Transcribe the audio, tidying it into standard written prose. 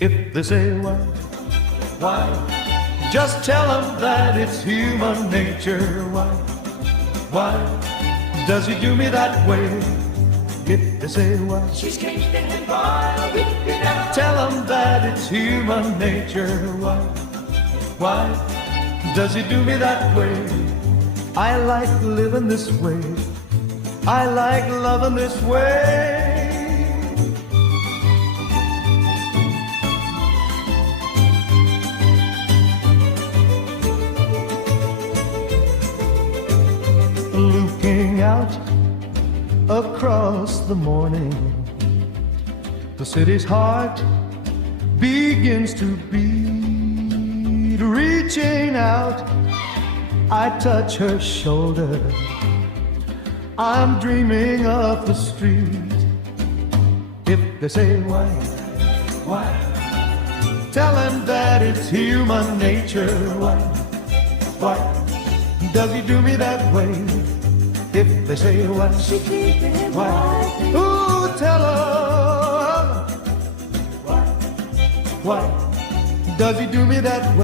If they say why, just tell them that it's human nature. Why does he do me that way? If they say why, She's caged and wild, whip it out. tell them that it's human nature. Why does he do me that way? I like living this way. I like loving this way. Looking out across the morning, the city's heart begins to beat. Reaching out, I touch her shoulder. I'm dreaming of the street. If they say why, tell them that it's human nature. Why does he do me that way? If they say why, She keeping him why, wild. ooh, tell her why does he do me that way?